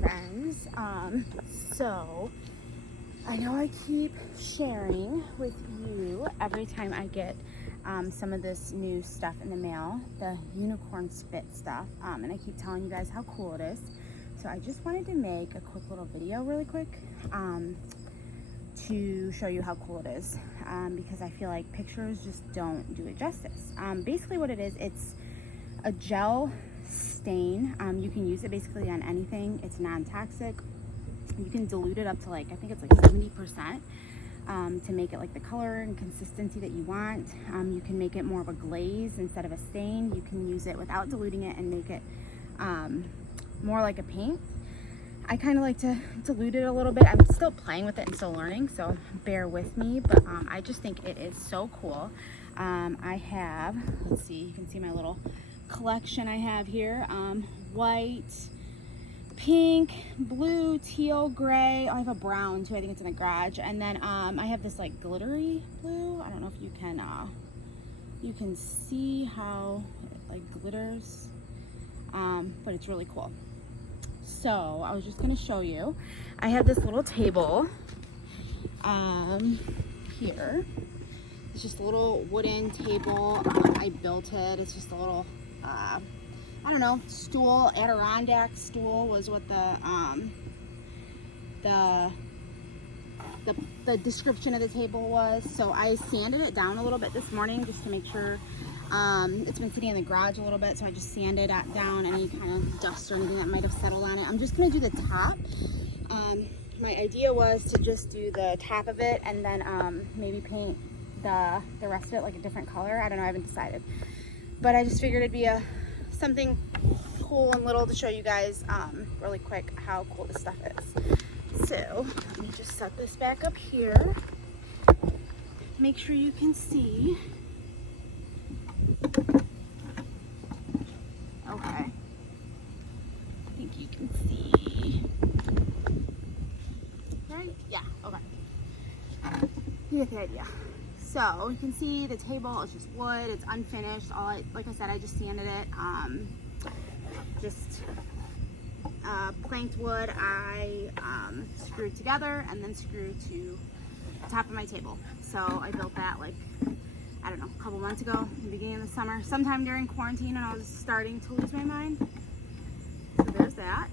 friends. So I know I keep sharing with you every time I get some of this new stuff in the mail, the unicorn spit stuff, and I keep telling you guys how cool it is. So I just wanted to make a quick little video really quick to show you how cool it is, because I feel like pictures just don't do it justice. Basically what it is, it's a gel stain. You can use it basically on anything. It's non-toxic. You can dilute it up to like, I think it's like 70%, to make it like the color and consistency that you want. You can make it more of a glaze instead of a stain. You can use it without diluting it and make it more like a paint. I kind of like to dilute it a little bit. I'm still playing with it and still learning, so bear with me, but I just think it is so cool. I have, let's see, you can see my little collection I have here. White, pink, blue, teal, gray. I have a brown too, I think it's in the garage. And then I have this like glittery blue. I don't know if you can see how it like glitters, but it's really cool. So I was just gonna show you. I have this little table here. It's just a little wooden table. I built it. It's just a little, I don't know, stool. Adirondack stool was what the description of the table was. So I sanded it down a little bit this morning just to make sure. It's been sitting in the garage a little bit, so I just sanded it down any kind of dust or anything that might have settled on it. I'm just going to do the top. My idea was to just do the top of it and then maybe paint the rest of it like a different color. I don't know, I haven't decided. But I just figured it'd be something cool and little to show you guys really quick how cool this stuff is. So let me just set this back up here. Make sure you can see. Okay, I think you can see, right? Yeah, okay. You get the idea. So you can see the table is just wood, it's unfinished. Like I said, I just sanded it. Just planked wood I screwed together and then screwed to the top of my table. So I built that like, I don't know, a couple months ago, in the beginning of the summer, sometime during quarantine when I was starting to lose my mind. So there's that.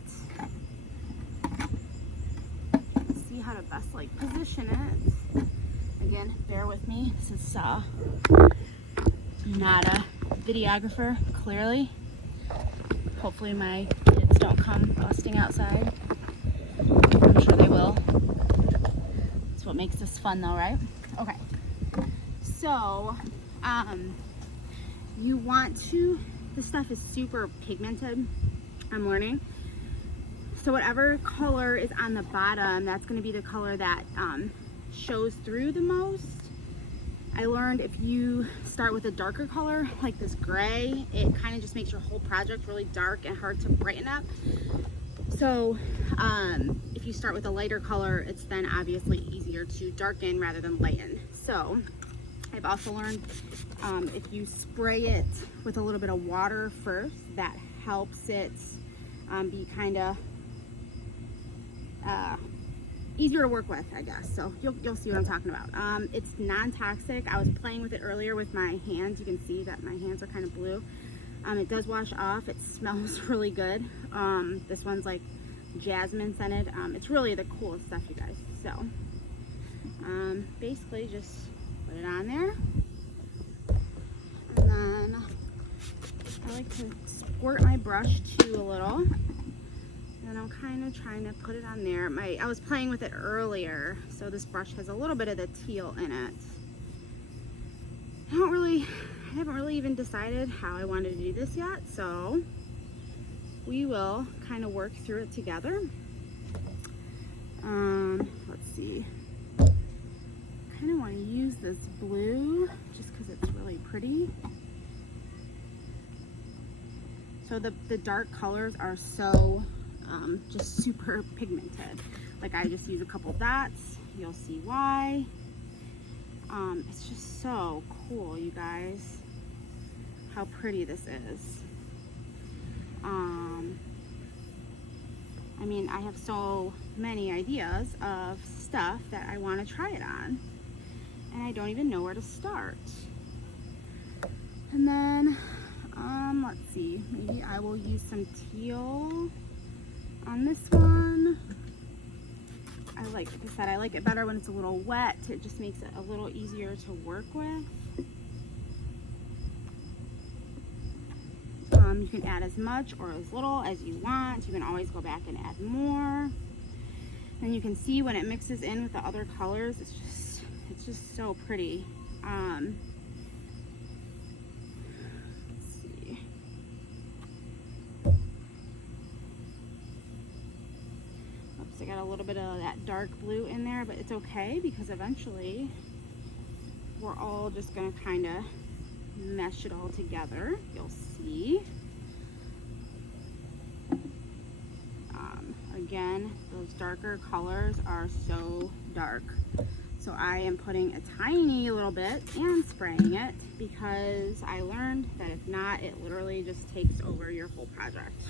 See how to best like position it. Again, bear with me. This is not a videographer, clearly. Hopefully my kids don't come busting outside. I'm sure they will. That's what makes this fun though, right? Okay. So, you want to, this stuff is super pigmented, I'm learning. So whatever color is on the bottom, that's going to be the color that shows through the most. I learned if you start with a darker color, like this gray, it kind of just makes your whole project really dark and hard to brighten up. So if you start with a lighter color, it's then obviously easier to darken rather than lighten. So I've also learned if you spray it with a little bit of water first, that helps it be kind of easier to work with, I guess. So you'll see what I'm talking about. It's non-toxic. I was playing with it earlier with my hands. You can see that my hands are kind of blue. It does wash off. It smells really good. This one's like jasmine scented. It's really the coolest stuff, you guys. So basically just put it on there, and then I like to squirt my brush too a little, and I'm kind of trying to put it on there. I was playing with it earlier, so this brush has a little bit of the teal in it. I haven't really even decided how I wanted to do this yet, so we will kind of work through it together. Let's see. I kind of want to use this blue just because it's really pretty. So the dark colors are so just super pigmented. Like I just use a couple dots. You'll see why. It's just so cool, you guys, how pretty this is. I mean, mean, I have so many ideas of stuff that I want to try it on, and I don't even know where to start. And then, let's see, maybe I will use some teal on this one. Like I said, I like it better when it's a little wet. It just makes it a little easier to work with. You can add as much or as little as you want. You can always go back and add more. And you can see when it mixes in with the other colors, it's just so pretty. Let's see. Oops, I got a little bit of that dark blue in there, but it's okay because eventually we're all just gonna kind of mesh it all together. You'll see. Again, those darker colors are so dark. So I am putting a tiny little bit and spraying it because I learned that if not, it literally just takes over your whole project.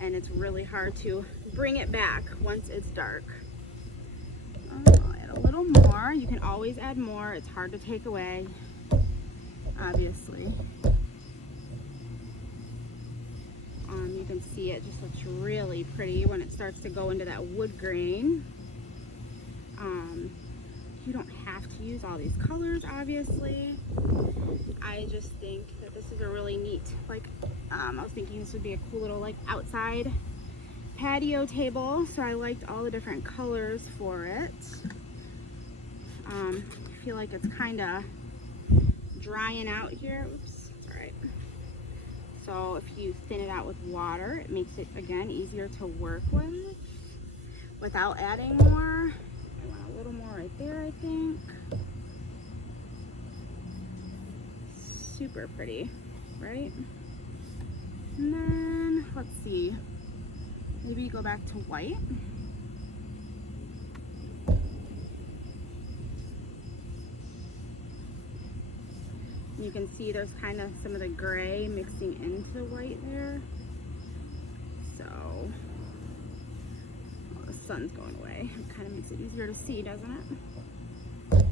And it's really hard to bring it back once it's dark. I'll add a little more. You can always add more. It's hard to take away, obviously. You can see it just looks really pretty when it starts to go into that wood grain. You don't have to use all these colors, obviously. I just think that this is a really neat, like, I was thinking this would be a cool little, like, outside patio table. So I liked all the different colors for it. I feel like it's kind of drying out here. Oops, it's all right. So if you thin it out with water, it makes it, again, easier to work with without adding more. I want a little more right there, I think. Super pretty, right? And then, let's see, maybe go back to white. You can see there's kind of some of the gray mixing into white there. So, well, the sun's going away. It kind of makes it easier to see, doesn't it?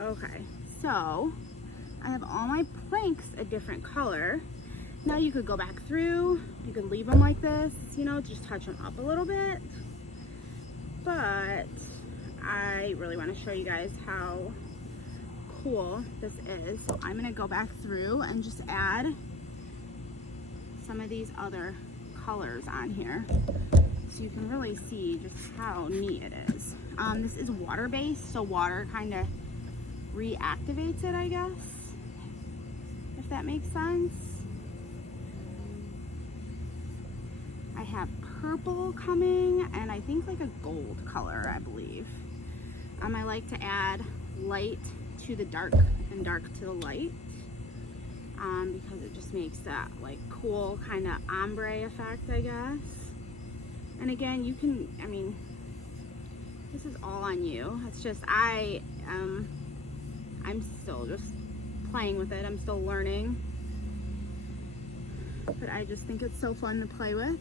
Okay, so I have all my planks a different color. Now you could go back through, you could leave them like this, you know, just touch them up a little bit. But I really want to show you guys how cool this is. So I'm gonna go back through and just add some of these other colors on here so you can really see just how neat it is. This is water-based, so water kind of reactivates it, I guess, if that makes sense. I have purple coming and I think like a gold color, I believe. I like to add light to the dark and dark to the light because it just makes that like cool kind of ombre effect, I guess. And again, you can, I mean, this is all on you. It's just I'm still just playing with it. I'm still learning. But I just think it's so fun to play with.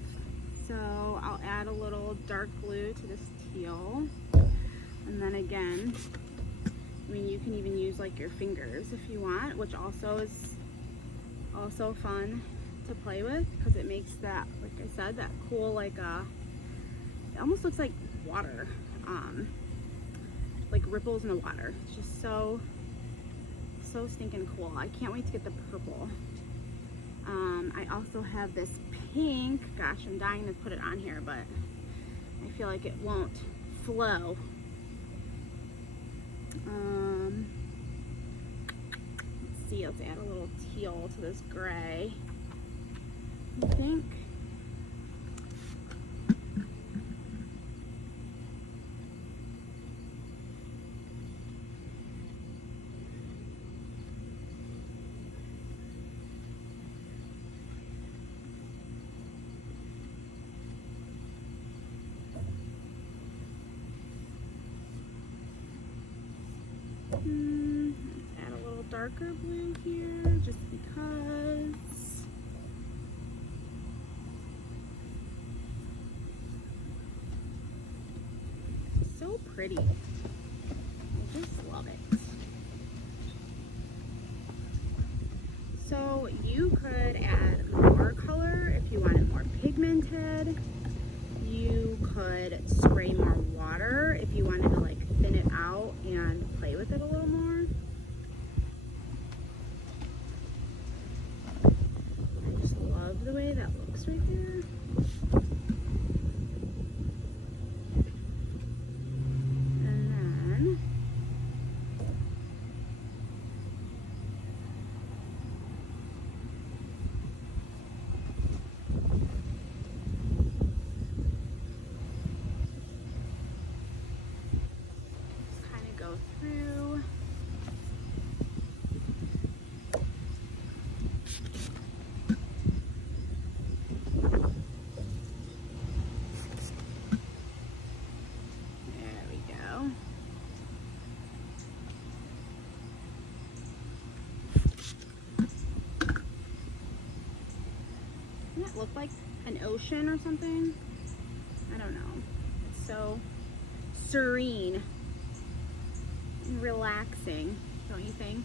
So I'll add a little dark blue to this teal. And then again, I mean, you can even use like your fingers if you want, which also is also fun to play with because it makes that, like I said, that cool, like it almost looks like water, like ripples in the water. It's just so stinking cool. I can't wait to get the purple. I also have this pink. Gosh, I'm dying to put it on here, but I feel like it won't flow. Let's see, let's add a little teal to this gray, I think. darker blue here just because. So pretty. I just love it. So you could add more color if you want it more pigmented. You could spray more water if you wanted to like thin it out and play with it a little more. I just love the way that looks right there. And then go through. There we go. Doesn't it look like an ocean or something? I don't know. It's so serene. Relaxing, don't you think?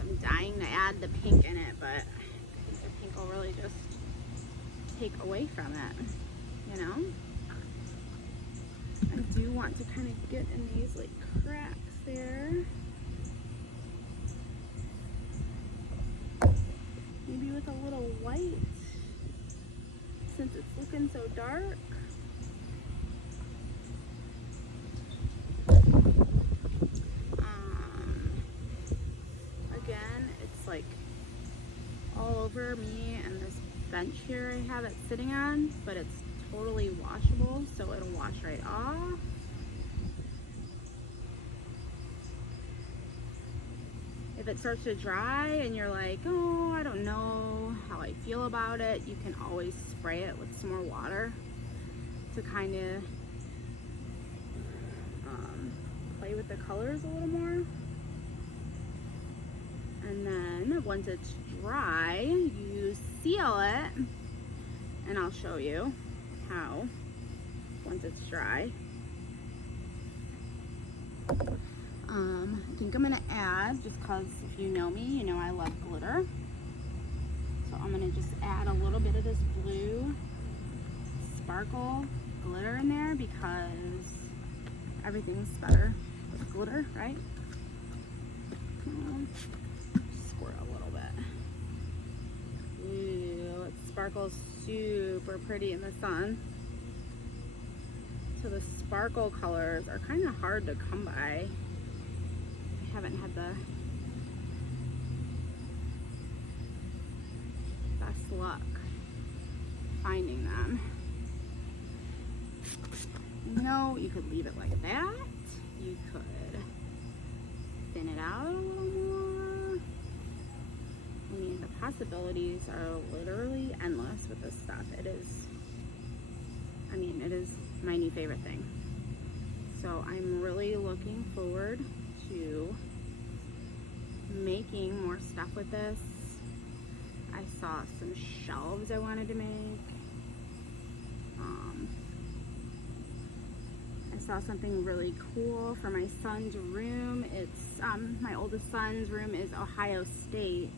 I'm dying to add the pink in it, but I think the pink will really just take away from it, you know? I do want to kind of get in these like cracks there. Maybe with a little white, since it's looking so dark. Like all over me and this bench here I have it sitting on, but it's totally washable, so it'll wash right off. If it starts to dry and you're like, oh, I don't know how I feel about it, you can always spray it with some more water to kind of play with the colors a little more. And then once it's dry, you seal it, and I'll show you how once it's dry. I think I'm gonna add, just cause if you know me, you know I love glitter. So I'm gonna just add a little bit of this blue sparkle glitter in there because everything's better with glitter, right? Squirt a little bit. Ooh, it sparkles super pretty in the sun. So the sparkle colors are kind of hard to come by. I haven't had the best luck finding them. You know, you could leave it like that. You could thin it out a little more. I mean, the possibilities are literally endless with this stuff. It is, I mean, it is my new favorite thing. So I'm really looking forward to making more stuff with this. I saw some shelves I wanted to make. I saw something really cool for my son's room. It's my oldest son's room is Ohio State,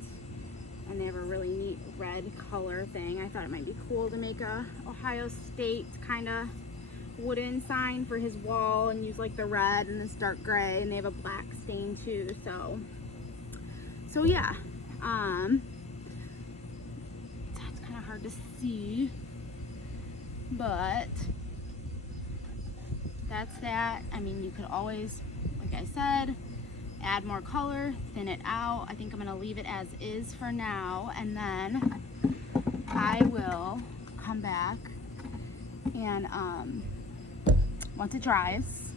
and they have a really neat red color thing. I thought it might be cool to make a Ohio State kind of wooden sign for his wall and use like the red and this dark gray, and they have a black stain too. So yeah, that's kind of hard to see, but that's that. I mean, you could always, like I said, add more color, thin it out. I think I'm gonna leave it as is for now, and then I will come back and once it dries,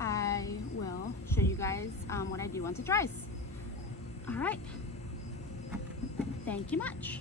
I will show you guys what I do once it dries. All right, thank you much.